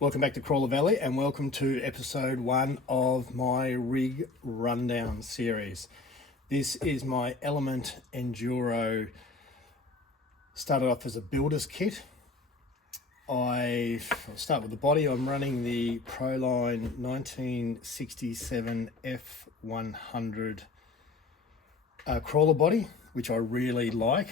Welcome back to Crawler Valley and welcome to episode 1 of my rig rundown series. This is my Element Enduro. Started off as a builder's kit. I'll start with the body. I'm running the Proline 1967 F100 crawler body, which I really like.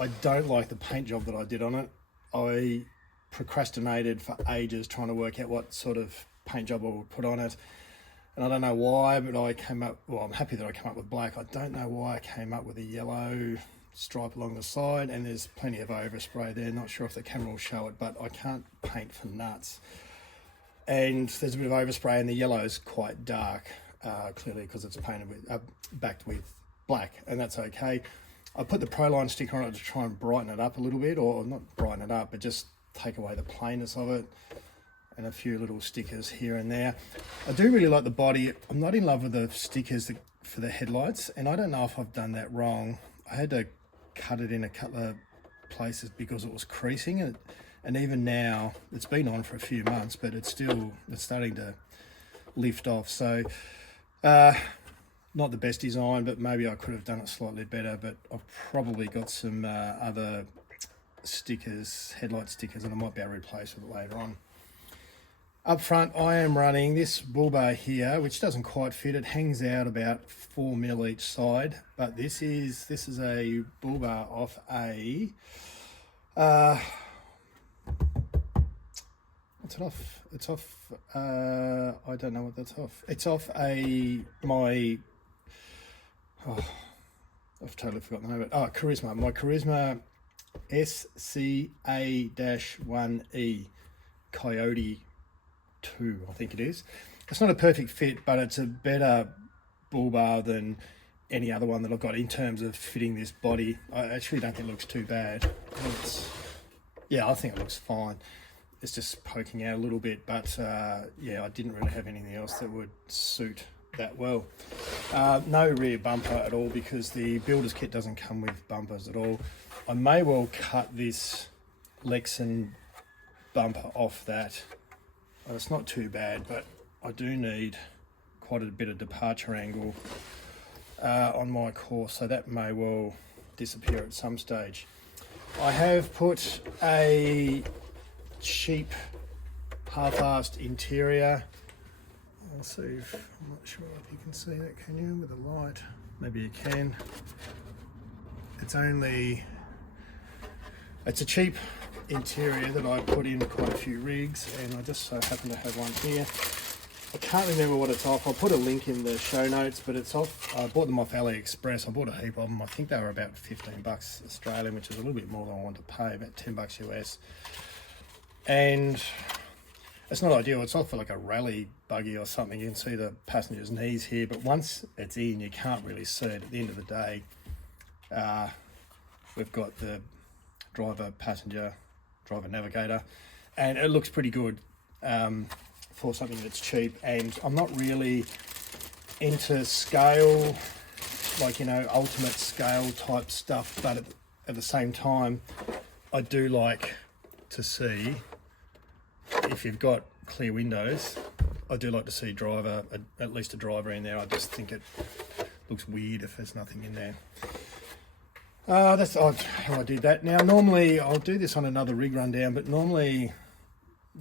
I don't like the paint job that I did on it. I procrastinated for ages trying to work out what sort of paint job I would put on it, and I don't know why, but I came up, well, I'm happy that I came up with black. I don't know why I came up with a yellow stripe along the side, and there's plenty of overspray there. Not sure if the camera will show it, but I can't paint for nuts, and there's a bit of overspray, and the yellow is quite dark, clearly because it's painted with backed with black, and that's okay. I put the Proline sticker on it to try and brighten it up a little bit, or not brighten it up, but just take away the plainness of it, and a few little stickers here and there. I do really like the body. I'm not in love with the stickers for the headlights, and I don't know if I've done that wrong. I had to cut it in a couple of places because it was creasing, and even now it's been on for a few months, but it's starting to lift off. So not the best design, but maybe I could have done it slightly better. But I've probably got some other stickers, headlight stickers, and I might be able to replace with it later on. Up front, I am running this bull bar here, which doesn't quite fit. It hangs out about 4 mil each side, but this is a bull bar off a what's it off? It's off I don't know what that's off. It's off I've totally forgotten the name of it. Charisma. My Charisma SCA-1E Coyote 2, I think it is. It's not a perfect fit, but it's a better bull bar than any other one that I've got in terms of fitting this body. I actually don't think it looks too bad. I think it looks fine. It's just poking out a little bit, but yeah, I didn't really have anything else that would suit that well. No rear bumper at all, because the builder's kit doesn't come with bumpers at all. I may well cut this Lexan bumper off that. It's not too bad, but I do need quite a bit of departure angle on my course, so that may well disappear at some stage. I have put a cheap half-assed interior. I'll see if, I'm not sure if you can see that, can you, with the light? Maybe you can. It's a cheap interior that I put in quite a few rigs, and I just so happen to have one here. I can't remember what it's off. I'll put a link in the show notes, but it's off. I bought them off AliExpress. I bought a heap of them. I think they were about 15 bucks Australian, which is a little bit more than I wanted to pay, about 10 bucks US. And it's not ideal. It's off for like a rally buggy or something. You can see the passenger's knees here, but once it's in, you can't really see it. At the end of the day, we've got the driver, passenger, driver, navigator, and it looks pretty good for something that's cheap. And I'm not really into scale, like, you know, ultimate scale type stuff, but at the same time, I do like to see, if you've got clear windows, I do like to see driver, at least a driver in there. I just think it looks weird if there's nothing in there. That's how I did that. Now, normally I'll do this on another rig rundown, but normally,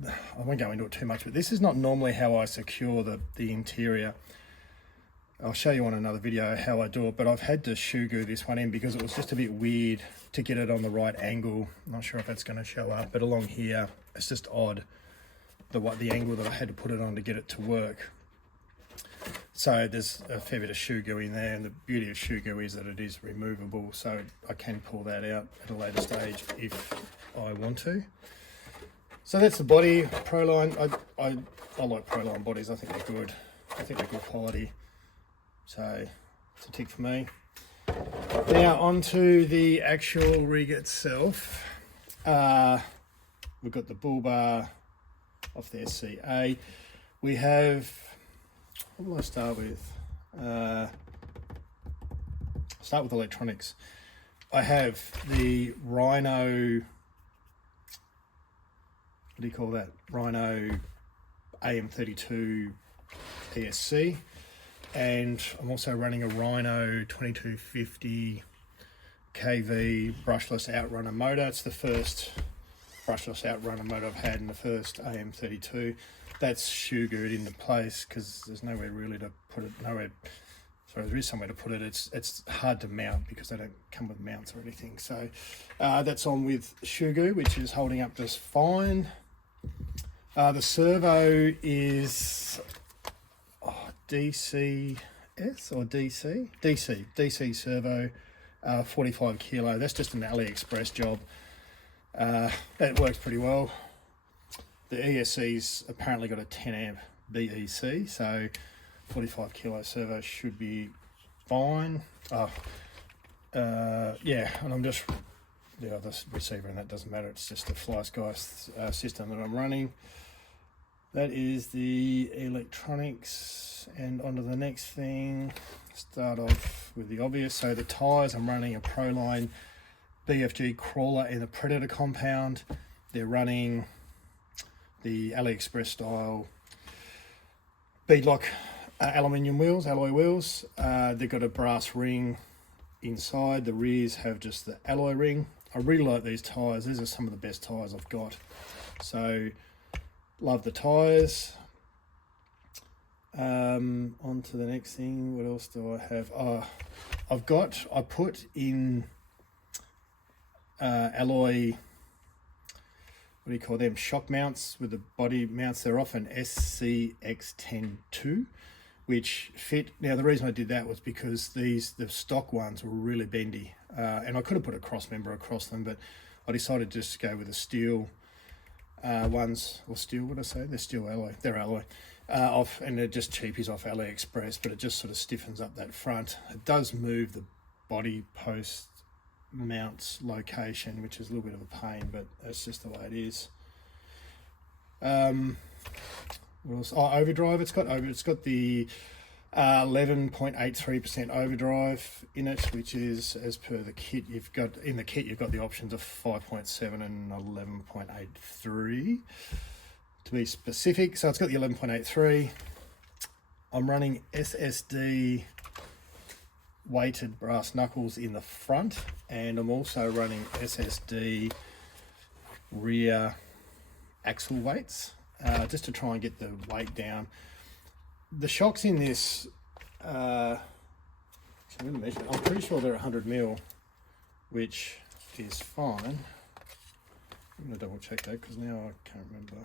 I won't go into it too much, but this is not normally how I secure the interior. I'll show you on another video how I do it, but I've had to shoe glue this one in because it was just a bit weird to get it on the right angle. I'm not sure if that's going to show up, but along here, it's just odd, the angle that I had to put it on to get it to work. So there's a fair bit of shoe glue in there, and the beauty of shoe glue is that it is removable, so I can pull that out at a later stage if I want to. So that's the body. Proline, I like Proline bodies. I think they're good. I think they're good quality. So it's a tick for me. Now onto the actual rig itself. We've got the bull bar off the SCA. We have, what will I start with? Start with electronics. I have the Rhino what do you call that, Rhino AM32 ESC, and I'm also running a Rhino 2250 kV brushless outrunner motor. It's the first brushless outrunner motor I've had, in the first AM32. That's shoe-glued into place because there's nowhere really to put it. There is somewhere to put it. It's hard to mount because they don't come with mounts or anything. So that's on with shoe glue, which is holding up just fine. The servo is DCS or DC servo, 45 kilo. That's just an AliExpress job. That works pretty well. The ESC's apparently got a 10 amp BEC, so 45 kilo servo should be fine. Yeah, and I'm just, this receiver, and that doesn't matter, it's just a FlySky system that I'm running. That is the electronics, and onto the next thing. Start off with the obvious. So the tyres, I'm running a Proline BFG crawler in the Predator compound. They're running the AliExpress style beadlock aluminium wheels, alloy wheels. They've got a brass ring inside. The rears have just the alloy ring. I really like these tyres. These are some of the best tyres I've got. So love the tyres. On to the next thing. What else do I have? I put in alloy, what do you call them, shock mounts with the body mounts. They're off an SCX102, which fit. Now the reason I did that was because the stock ones were really bendy, and I could have put a cross member across them, but I decided just to go with the steel ones, or steel, what did I say? They're steel alloy. They're alloy. Off, and they're just cheapies off AliExpress, but it just sort of stiffens up that front. It does move the body post mounts location, which is a little bit of a pain, but that's just the way it is. What else? Overdrive. It's got the 11.83% overdrive in it, which is, as per the kit, you've got the options of 5.7 and 11.83 to be specific. So it's got the 11.83. I'm running SSD weighted brass knuckles in the front, and I'm also running SSD rear axle weights, just to try and get the weight down. The shocks in this, I'm pretty sure they're 100 mil, which is fine. I'm going to double check that because now I can't remember.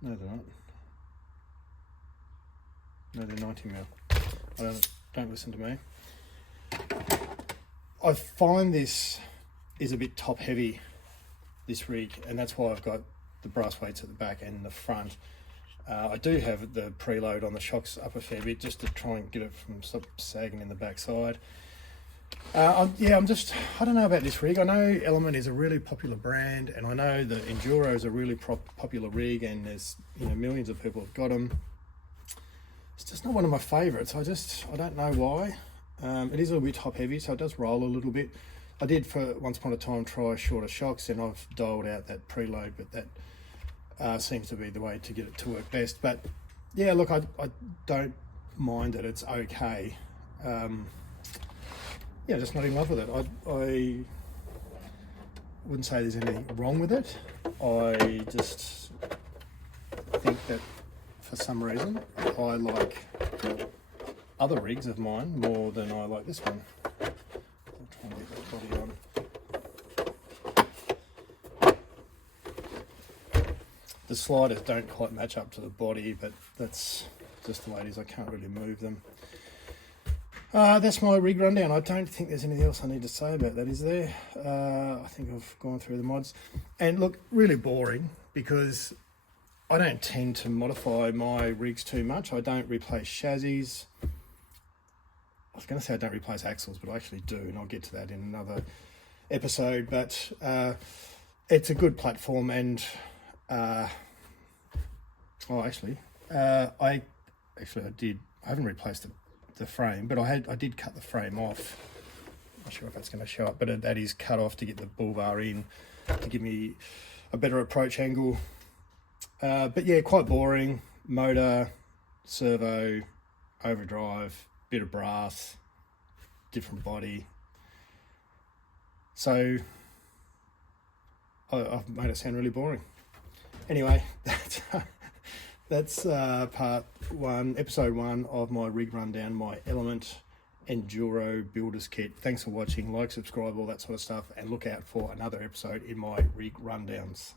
No, they're not. No, they're 90 mil. Don't listen to me. I find this is a bit top heavy, this rig, and that's why I've got the brass weights at the back and the front. I do have the preload on the shocks up a fair bit just to try and get it from stop sagging in the backside. I don't know about this rig. I know Element is a really popular brand, and I know the Enduro is a really popular rig, and there's millions of people have got them. It's just not one of my favourites. I don't know why. It is a little bit top heavy, so it does roll a little bit. I did for once upon a time try shorter shocks, and I've dialed out that preload, but that seems to be the way to get it to work best. But yeah, look, I don't mind it. It's okay. Yeah, just not in love with it. I wouldn't say there's anything wrong with it. I just think that for some reason I like other rigs of mine more than I like this one. I'll try and get that body on. The sliders don't quite match up to the body, but that's just the way it is. I can't really move them. That's my rig rundown. I don't think there's anything else I need to say about that, is there? I think I've gone through the mods. And look, really boring, because I don't tend to modify my rigs too much. I don't replace chassis. I was going to say I don't replace axles, but I actually do, and I'll get to that in another episode. But it's a good platform, and I haven't replaced the frame, but I did cut the frame off Not sure if that's going to show up, but that is cut off to get the bull bar in to give me a better approach angle. But yeah, quite boring. Motor, servo, overdrive, bit of brass, different body. So I've made it sound really boring. Anyway, that's part one, episode one of my rig rundown, my Element Enduro Builders kit. Thanks for watching. Like, subscribe, all that sort of stuff, and look out for another episode in my rig rundowns.